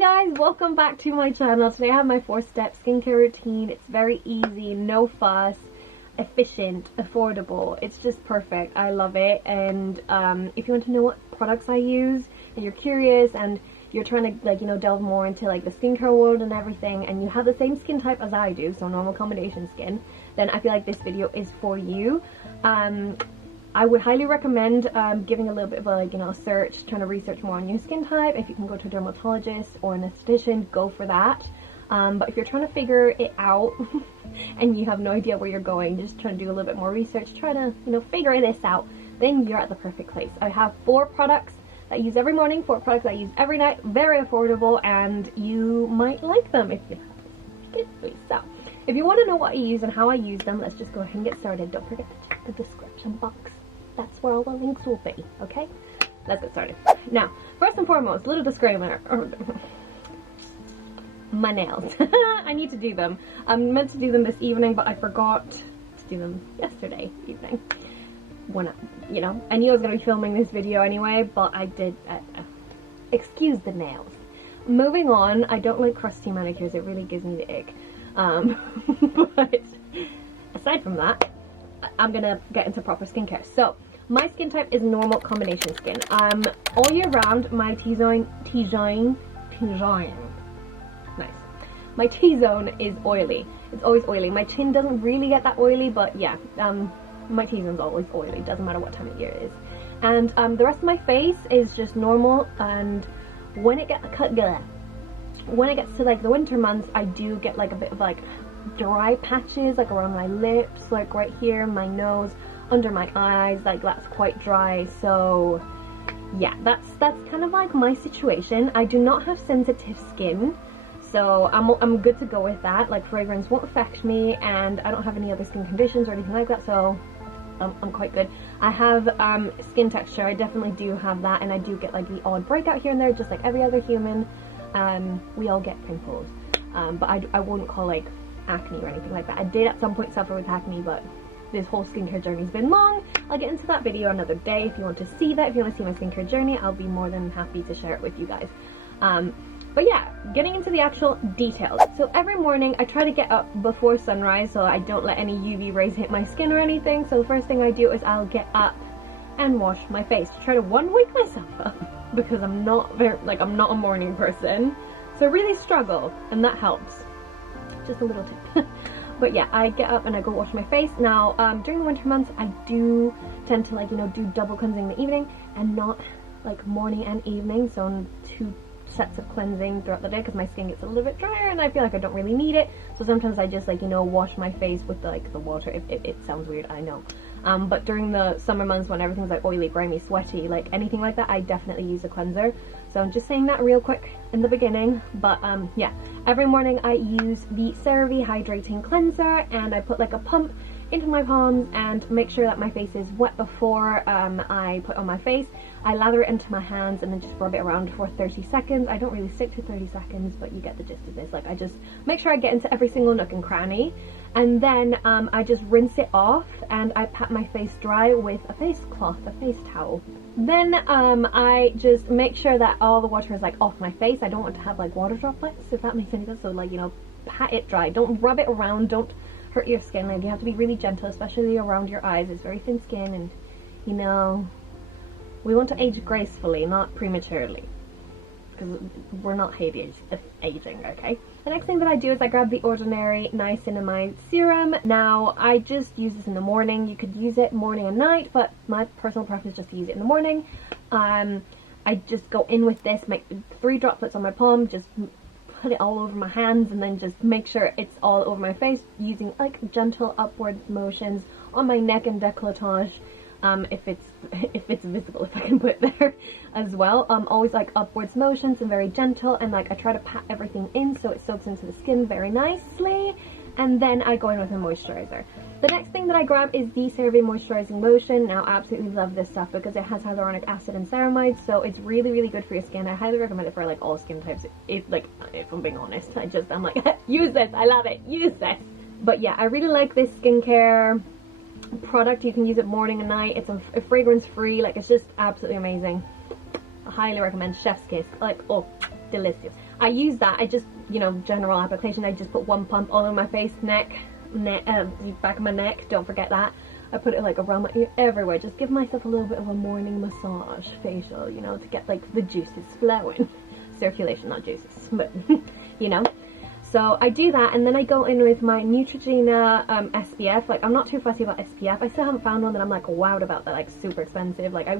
Hi guys, welcome back to my channel. Today I have my 4-step skincare routine. It's very easy, no fuss, efficient, affordable. It's just perfect. I love it. And if you want to know what products I use and you're curious and you're trying to delve more into the skincare world and everything, and you have the same skin type as I do, so normal combination skin, then I feel like this video is for you. I would highly recommend giving a little bit of a search, trying to research more on your skin type. If you can go to a dermatologist or an esthetician, go for that. But if you're trying to figure it out and you have no idea where you're going, just trying to do a little bit more research, try to figure this out, then you're at the perfect place. I have 4 products that I use every morning, 4 products that I use every night, very affordable, and you might like them if you have this skin. So if you want to know what I use and how I use them, let's just go ahead and get started. Don't forget to check the description box. That's where all the links will be, okay? Let's get started. Now, first and foremost, little disclaimer. My nails. I need to do them. I'm meant to do them this evening, but I forgot to do them yesterday evening. When I knew I was going to be filming this video anyway, but I did. Excuse the nails. Moving on, I don't like crusty manicures. It really gives me the ick. But aside from that, I'm gonna get into proper skincare. So my skin type is normal combination skin. All year round my T-zone, nice. My T-zone is oily. It's always oily. My chin doesn't really get that oily, but yeah, my T-zone's always oily. Doesn't matter what time of year it is. And the rest of my face is just normal. And when it gets to the winter months, I do get a bit of dry patches around my lips, right here, my nose, under my eyes, that's quite dry. So yeah, that's kind of my situation. I do not have sensitive skin, so I'm good to go with that. Fragrance won't affect me, and I don't have any other skin conditions or anything like that, so I'm quite good. I have skin texture. I definitely do have that, and I do get the odd breakout here and there, just like every other human. We all get pimples, but I wouldn't call acne or anything like that. I did at some point suffer with acne, but this whole skincare journey's been long. I'll get into that video another day. If you want to see that, if you want to see my skincare journey, I'll be more than happy to share it with you guys. But yeah, getting into the actual details. So every morning I try to get up before sunrise so I don't let any UV rays hit my skin or anything. So the first thing I do is I'll get up and wash my face to try to wake myself up, because I'm not I'm not a morning person. So I really struggle, and that helps. Just a little tip. But yeah, I get up and I go wash my face. Now, during the winter months, I do tend to do double cleansing in the evening, and not morning and evening. So 2 sets of cleansing throughout the day, because my skin gets a little bit drier and I feel like I don't really need it. So sometimes I just wash my face with the water. It sounds weird, I know. But during the summer months when everything's oily, grimy, sweaty, anything like that, I definitely use a cleanser. So I'm just saying that real quick in the beginning. But yeah, every morning I use the Cerave Hydrating Cleanser, and I put a pump into my palms and make sure that my face is wet before I put on my face. I lather it into my hands and then just rub it around for 30 seconds. I don't really stick to 30 seconds, but you get the gist of this. I just make sure I get into every single nook and cranny, and then I just rinse it off, and I pat my face dry with a face cloth, a face towel. Then I just make sure that all the water is off my face. I don't want to have water droplets, if that makes any sense. So pat it dry. Don't rub it around. Don't hurt your skin. You have to be really gentle, especially around your eyes. It's very thin skin, and we want to age gracefully, not prematurely, because we're not aging, okay? The next thing that I do is I grab the ordinary Niacinamide serum. Now, I just use this in the morning. You could use it morning and night, but my personal preference is just to use it in the morning. I just go in with this, make 3 droplets on my palm, just put it all over my hands, and then just make sure it's all over my face, using gentle upward motions on my neck and décolletage. If it's visible, if I can put it there as well. Always upwards motions and very gentle, and I try to pat everything in so it soaks into the skin very nicely, and then I go in with a moisturizer. The next thing that I grab is the Cerave Moisturising Lotion. Now, I absolutely love this stuff because it has hyaluronic acid and ceramide, so it's really, really good for your skin. I highly recommend it for all skin types. If I'm being honest, I'm use this, I love it, use this. But yeah, I really like this skincare product. You can use it morning and night. It's a fragrance free. It's just absolutely amazing. I highly recommend. Chef's kiss. Oh, delicious. I use that, I just, you know, general application, I just put one pump all over my face, neck, back of my neck, don't forget that. I put it like around my ear, everywhere, just give myself a little bit of a morning massage facial, you know, to get like the juices flowing. Circulation, not juices, but, you know. So I do that, and then I go in with my Neutrogena SPF. Like, I'm not too fussy about SPF. I still haven't found one that I'm like wowed about, that like super expensive. Like, I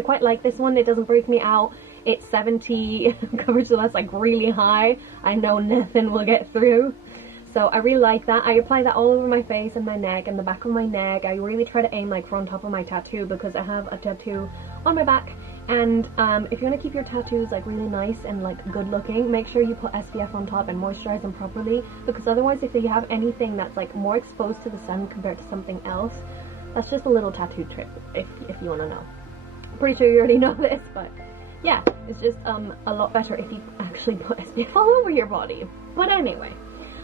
quite like this one. It doesn't freak me out. It's 70 coverage, so that's like really high. I know nothing will get through. So I really like that. I apply that all over my face and my neck and the back of my neck. I really try to aim like for on top of my tattoo, because I have a tattoo on my back. And if you want to keep your tattoos like really nice and like good looking, make sure you put SPF on top and moisturize them properly, because otherwise if you have anything that's like more exposed to the sun compared to something else, that's just a little tattoo tip if you want to know. I'm pretty sure you already know this, but yeah, it's just a lot better if you actually put SPF all over your body. But anyway,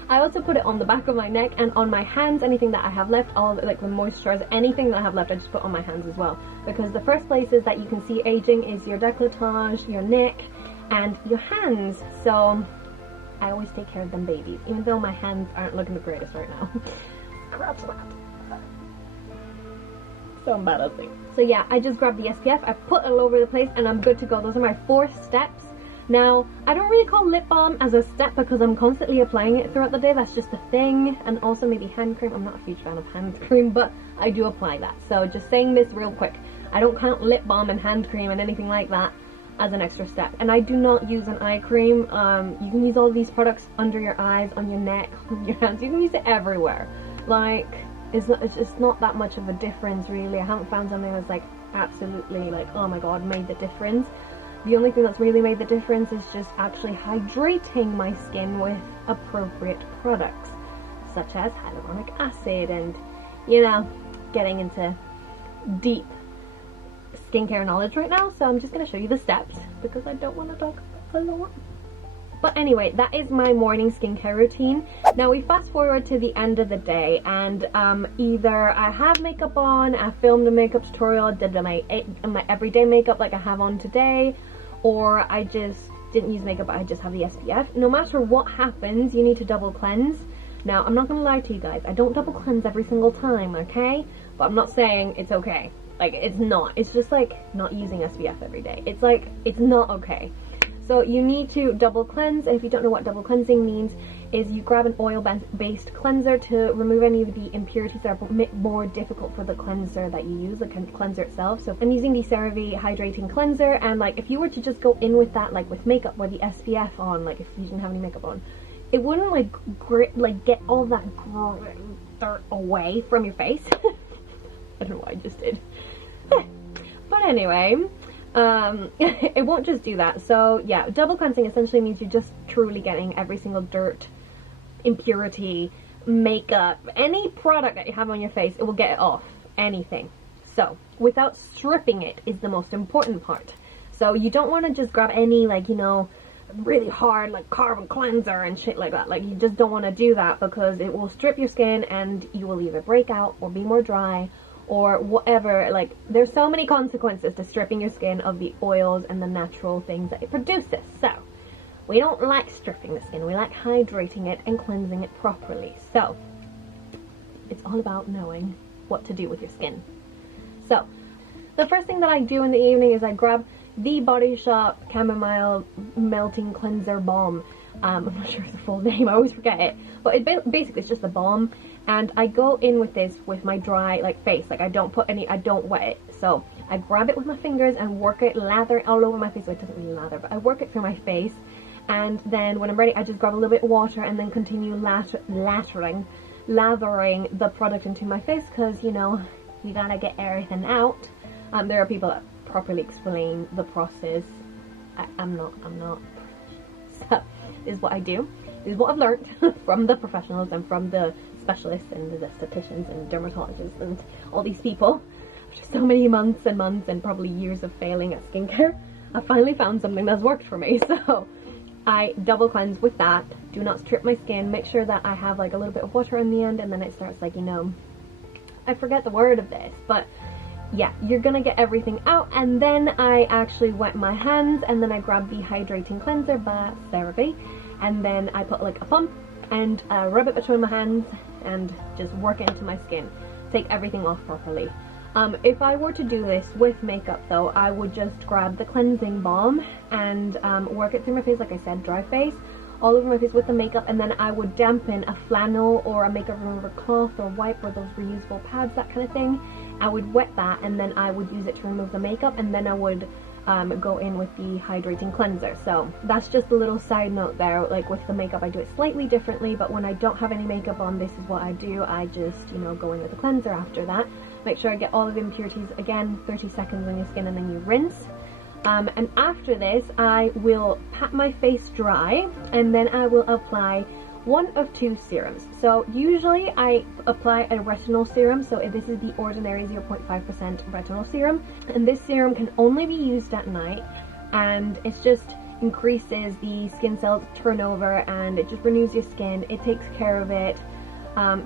I also put it on the back of my neck and on my hands. Anything that I have left, all like the moisturizer, anything that I have left, I just put on my hands as well. Because the first places that you can see aging is your décolletage, your neck, and your hands. So I always take care of them babies, even though my hands aren't looking the greatest right now. Scratch that. So embarrassing. So yeah, I just grabbed the SPF, I put it all over the place, and I'm good to go. Those are my 4 steps. Now, I don't really call lip balm as a step because I'm constantly applying it throughout the day, that's just a thing. And also maybe hand cream, I'm not a huge fan of hand cream, but I do apply that. So just saying this real quick, I don't count lip balm and hand cream and anything like that as an extra step. And I do not use an eye cream. You can use all these products under your eyes, on your neck, on your hands, you can use it everywhere. Like, it's just not that much of a difference really. I haven't found something that's like absolutely like, oh my god, made the difference. The only thing that's really made the difference is just actually hydrating my skin with appropriate products, such as hyaluronic acid, and, you know, getting into deep skincare knowledge right now, so I'm just going to show you the steps, because I don't want to talk a lot. But anyway, that is my morning skincare routine. Now we fast forward to the end of the day, and either I have makeup on, I filmed a makeup tutorial, did my everyday makeup like I have on today, or I just didn't use makeup, I just have the SPF. No matter what happens, you need to double cleanse. Now, I'm not gonna lie to you guys, I don't double cleanse every single time, okay? But I'm not saying it's okay. Like, it's not. It's just like not using SPF every day. It's like, it's not okay. So you need to double cleanse. If you don't know what double cleansing means, is you grab an oil-based cleanser to remove any of the impurities that are more difficult for the cleanser that you use, the cleanser itself. So I'm using the Cerave hydrating cleanser, and like if you were to just go in with that, like with makeup or the SPF on, like if you didn't have any makeup on, it wouldn't like get all that dirt away from your face. I don't know what I just did. But anyway, it won't just do that. So yeah, double cleansing essentially means you're just truly getting every single dirt, impurity, makeup, any product that you have on your face, it will get it off. Anything. So without stripping it is the most important part. So you don't want to just grab any, like, you know, really hard like carbon cleanser and shit like that. Like, you just don't want to do that, because it will strip your skin and you will either break out or be more dry or whatever. Like, there's so many consequences to stripping your skin of the oils and the natural things that it produces. So we don't like stripping the skin, we like hydrating it and cleansing it properly. So it's all about knowing what to do with your skin. So the first thing that I do in the evening is I grab the Body Shop Camomile Melting Cleanser Balm. I'm not sure it's the full name, I always forget it, but basically it's just a balm, and I go in with this with my dry face. Like, I don't wet it, so I grab it with my fingers and work it, lather it all over my face. So it doesn't really lather, but I work it through my face, and then when I'm ready I just grab a little bit of water and then continue lathering the product into my face, because, you know, you gotta get everything out. There are people that properly explain the process. I'm not. So this is what I do. This is what I've learned from the professionals and from the specialists and the aestheticians and dermatologists and all these people. After so many months and months and probably years of failing at skincare, I finally found something that's worked for me. So I double cleanse with that. Do not strip my skin. Make sure that I have like a little bit of water on the end, and then it starts, like, you know, I forget the word of this, but yeah, you're gonna get everything out. And then I actually wet my hands, and then I grabbed the hydrating cleanser by Cerave, and then I put like a pump and rub it between my hands and just work it into my skin, take everything off properly. If I were to do this with makeup though, I would just grab the cleansing balm and work it through my face, like I said, dry face, all over my face with the makeup, and then I would dampen a flannel or a makeup remover cloth or wipe or those reusable pads, that kind of thing. I would wet that, and then I would use it to remove the makeup, and then I would go in with the hydrating cleanser. So that's just a little side note there. Like with the makeup I do it slightly differently, but when I don't have any makeup on, this is what I do. I just, you know, go in with the cleanser after that. Make sure I get all of the impurities, again, 30 seconds on your skin, and then you rinse. And after this, I will pat my face dry, and then I will apply one of two serums. So usually I apply a retinol serum, so this is the ordinary 0.5% retinol serum, and this serum can only be used at night, and it just increases the skin cell turnover, and it just renews your skin. It takes care of it.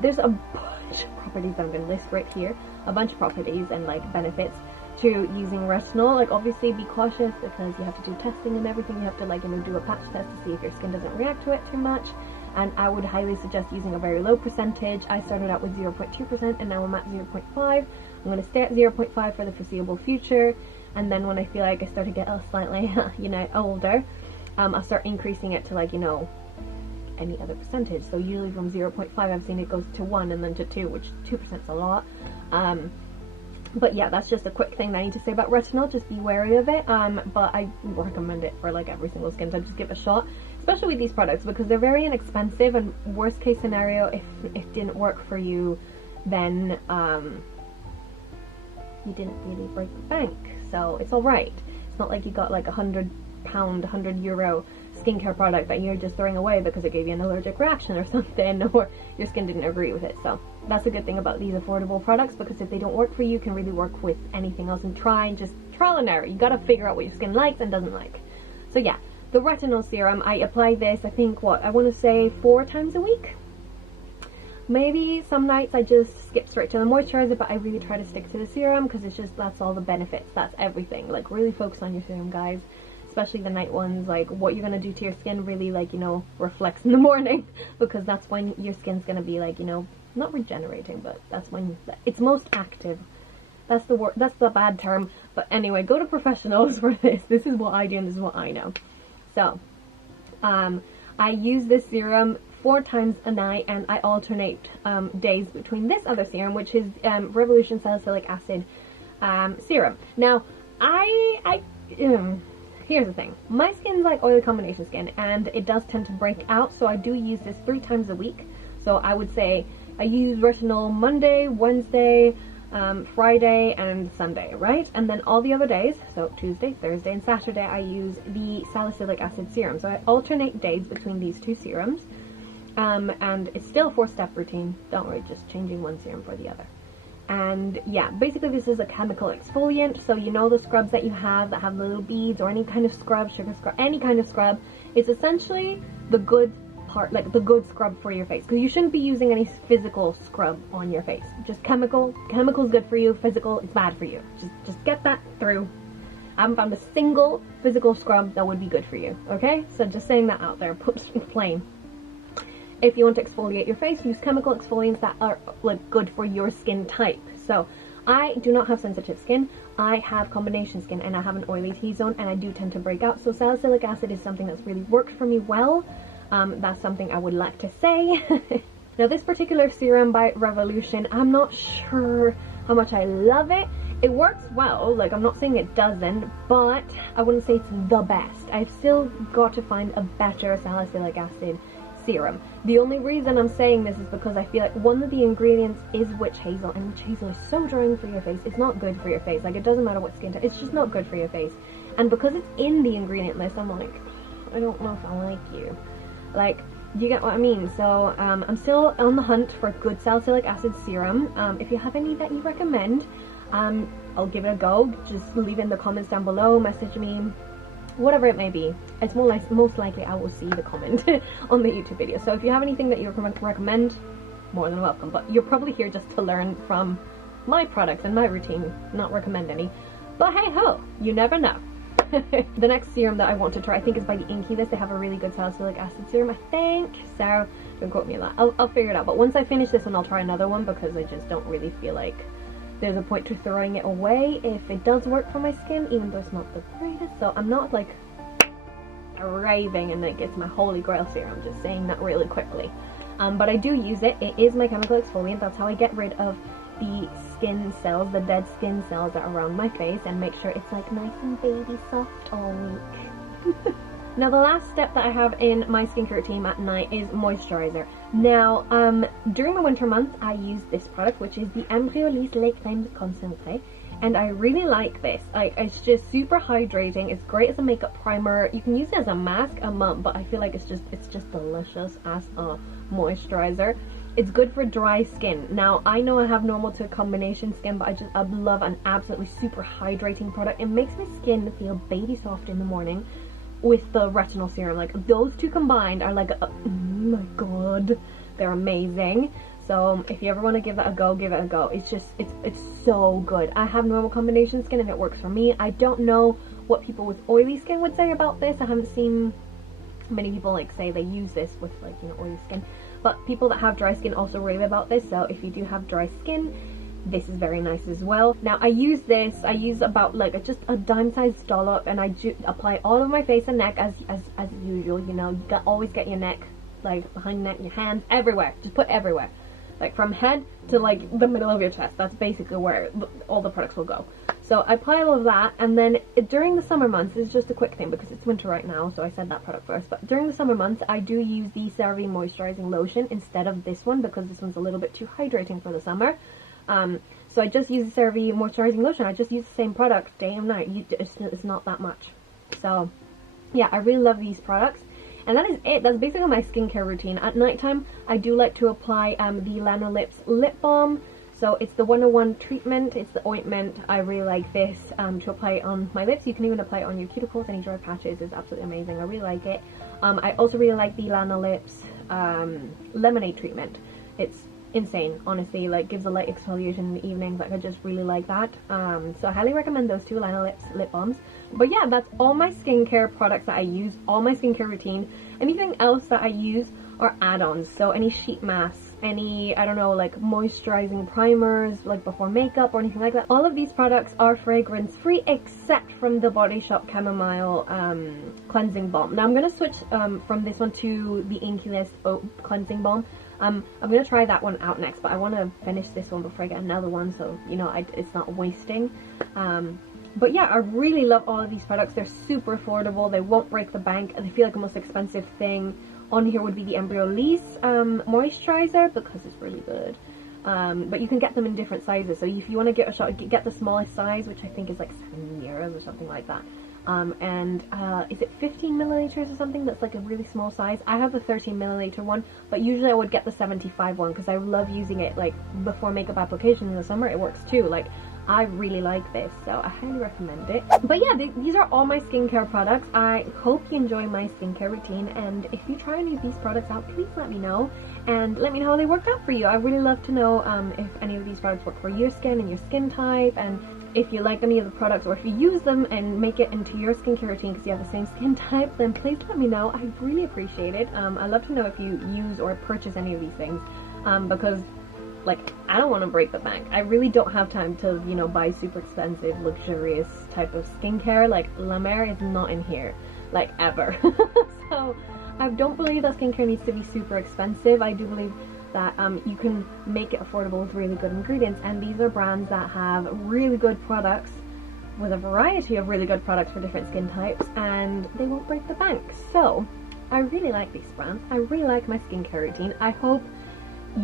There's a bunch of properties I'm going to list right here, a bunch of properties and like benefits to using retinol. Like obviously be cautious because you have to do testing and everything. You have to, like, you know, do a patch test to see if your skin doesn't react to it too much, and I would highly suggest using a very low percentage. I started out with 0.2% and now I'm at 0.5. I'm going to stay at 0.5 for the foreseeable future, and then when I feel like I start to get slightly you know, older, I'll start increasing it to, like, you know, any other percentage. So usually from 0.5 I've seen it goes to 1 and then to 2, which 2% is a lot. But yeah, that's just a quick thing that I need to say about retinol. Just be wary of it. But I recommend it for like every single skin type. Just give it a shot, especially with these products, because they're very inexpensive, and worst case scenario, if it didn't work for you, then you didn't really break the bank, so it's alright. It's not like you got like £100, €100 skincare product that you're just throwing away because it gave you an allergic reaction or something, or your skin didn't agree with it. So that's a good thing about these affordable products, because if they don't work for you, you can really work with anything else and try and just trial and error. You gotta figure out what your skin likes and doesn't like. So yeah, the retinol serum, I apply this, I think, what, I want to say 4 times a week? Maybe some nights I just skip straight to the moisturizer, but I really try to stick to the serum because it's just, that's all the benefits, that's everything. Like, really focus on your serum, guys. Especially the night ones. Like, what you're gonna do to your skin really, like, you know, reflects in the morning, because that's when your skin's gonna be, like, you know, not regenerating, but that's when it's most active. That's the word, that's the bad term. But anyway, go to professionals for this. This is what I do and this is what I know. So I use this serum 4 times a night, and I alternate days between this other serum, which is Revolution Salicylic Acid serum. Now here's the thing, my skin's like oily combination skin, and it does tend to break out, so I do use this 3 times a week. So I would say I use retinol Monday, Wednesday, Friday, and Sunday, right? And then all the other days, so Tuesday, Thursday, and Saturday, I use the Salicylic Acid serum. So I alternate days between these 2 serums, and it's still a 4-step routine. Don't worry, just changing one serum for the other. And yeah, basically this is a chemical exfoliant, so you know the scrubs that you have that have little beads, or any kind of scrub, sugar scrub, any kind of scrub, it's essentially the good part, like the good scrub for your face, because you shouldn't be using any physical scrub on your face. Just chemical's good for you, physical is bad for you. Just get that through. I haven't found a single physical scrub that would be good for you, okay? So just saying that out there, plain. If you want to exfoliate your face, use chemical exfoliants that are like good for your skin type. So I do not have sensitive skin, I have combination skin, and I have an oily T-zone, and I do tend to break out. So salicylic acid is something that's really worked for me well. That's something I would like to say. Now this particular serum by Revolution, I'm not sure how much I love it. It works well, like I'm not saying it doesn't, but I wouldn't say it's the best. I've still got to find a better salicylic acid serum. The only reason I'm saying this is because I feel like one of the ingredients is witch hazel, and witch hazel is so drying for your face. It's not good for your face. Like, it doesn't matter what skin type, it's just not good for your face. And because it's in the ingredient list, I'm like, I don't know if I like you. Like, you get what I mean? So I'm still on the hunt for a good salicylic acid serum. If you have any that you recommend, I'll give it a go. Just leave it in the comments down below, message me, whatever it may be. It's most likely I will see the comment on the YouTube video. So if you have anything that you recommend, more than welcome. But you're probably here just to learn from my products and my routine, not recommend any. But hey ho, you never know. The next serum that I want to try, I think, is by the Inky List. They have a really good salicylic acid serum, I think. So don't quote me on that. I'll figure it out. But once I finish this one, I'll try another one because I just don't really feel like there's a point to throwing it away if it does work for my skin, even though it's not the greatest. So I'm not like raving and like it's my holy grail serum, just saying that really quickly. But I do use it. It is my chemical exfoliant. That's how I get rid of the skin cells, the dead skin cells that are around my face, and make sure it's like nice and baby soft all week. Now the last step that I have in my skincare routine at night is moisturizer. Now during the winter months I use this product, which is the Embryolisse Les Crèmes Concentrées, and I really like this. Like, it's just super hydrating. It's great as a makeup primer. You can use it as a mask, but I feel like it's just delicious as a moisturizer. It's good for dry skin. Now, I know I have normal to combination skin, but I love an absolutely super hydrating product. It makes my skin feel baby soft in the morning with the retinol serum. Like, those two combined are like, oh my god, they're amazing. So if you ever want to give that a go, give it a go. It's just, it's so good. I have normal combination skin and it works for me. I don't know what people with oily skin would say about this. I haven't seen many people like say they use this with like, you know, oily skin. But people that have dry skin also rave about this, so if you do have dry skin, this is very nice as well. Now I use about like just a dime-sized dollop, and I apply all over my face and neck as usual. You know, you always get your neck, like behind your neck, your hands, everywhere. Just put everywhere, like from head to like the middle of your chest. That's basically where all the products will go. So I apply all of that, and then during the summer months, this is just a quick thing because it's winter right now, so I said that product first, but during the summer months I do use the Cerave Moisturising Lotion instead of this one because this one's a little bit too hydrating for the summer. So I just use the Cerave Moisturising Lotion. I just use the same product day and night. It's not that much. So yeah, I really love these products. And that is it. That's basically my skincare routine. At nighttime, I do like to apply the Lanolips lip balm. So it's the 101 treatment, it's the ointment. I really like this to apply on my lips. You can even apply it on your cuticles, any dry patches. Is absolutely amazing. I really like it. I also really like the Lanolips lemonade treatment. It's insane, honestly. Like, gives a light exfoliation in the evening. Like, I just really like that. So I highly recommend those two Lanolips lip balms. But yeah, that's all my skincare products that I use, all my skincare routine. Anything else that I use are add-ons. So any sheet masks, any, I don't know, like moisturizing primers, like before makeup or anything like that. All of these products are fragrance free except from the Body Shop Camomile cleansing balm. Now I'm going to switch from this one to the Inky List cleansing balm. I'm going to try that one out next, but I want to finish this one before I get another one, so you know it's not wasting. But yeah, I really love all of these products. They're super affordable, they won't break the bank, and they feel like the most expensive thing on here would be the Embryolisse moisturizer because it's really good. But you can get them in different sizes, so if you want to get a shot, get the smallest size, which I think is like €7 or something like that. And is it 15 milliliters or something? That's like a really small size. I have the 13 milliliter one, but usually I would get the 75 one because I love using it like before makeup application in the summer. It works too. Like, I really like this, so I highly recommend it. But yeah, these are all my skincare products. I hope you enjoy my skincare routine, and if you try any of these products out, please let me know, and let me know how they worked out for you. I really love to know if any of these products work for your skin and your skin type, and if you like any of the products, or if you use them and make it into your skincare routine because you have the same skin type, then please let me know. I really appreciate it. I love to know if you use or purchase any of these things, because like, I don't want to break the bank. I really don't have time to, you know, buy super expensive, luxurious type of skincare. Like, La Mer is not in here, like, ever. So, I don't believe that skincare needs to be super expensive. I do believe that you can make it affordable with really good ingredients, and these are brands that have really good products with a variety of really good products for different skin types, and they won't break the bank. So, I really like these brands. I really like my skincare routine. I hope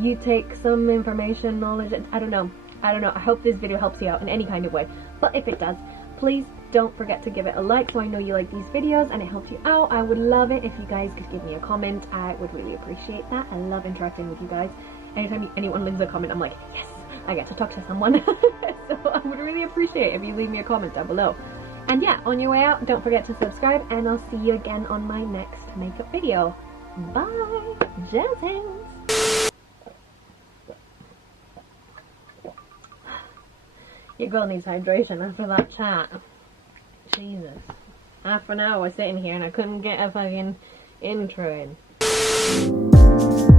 you take some information, knowledge, I don't know, I hope this video helps you out in any kind of way, but if it does, please don't forget to give it a like so I know you like these videos and it helps you out. I would love it if you guys could give me a comment. I would really appreciate that. I love interacting with you guys. Anytime anyone leaves a comment, I'm like, yes, I get to talk to someone. So I would really appreciate it if you leave me a comment down below. And yeah, on your way out, don't forget to subscribe, and I'll see you again on my next makeup video. Bye, Jazz hands. Your girl needs hydration after that chat. Jesus. Half an hour sitting here and I couldn't get a fucking intro in.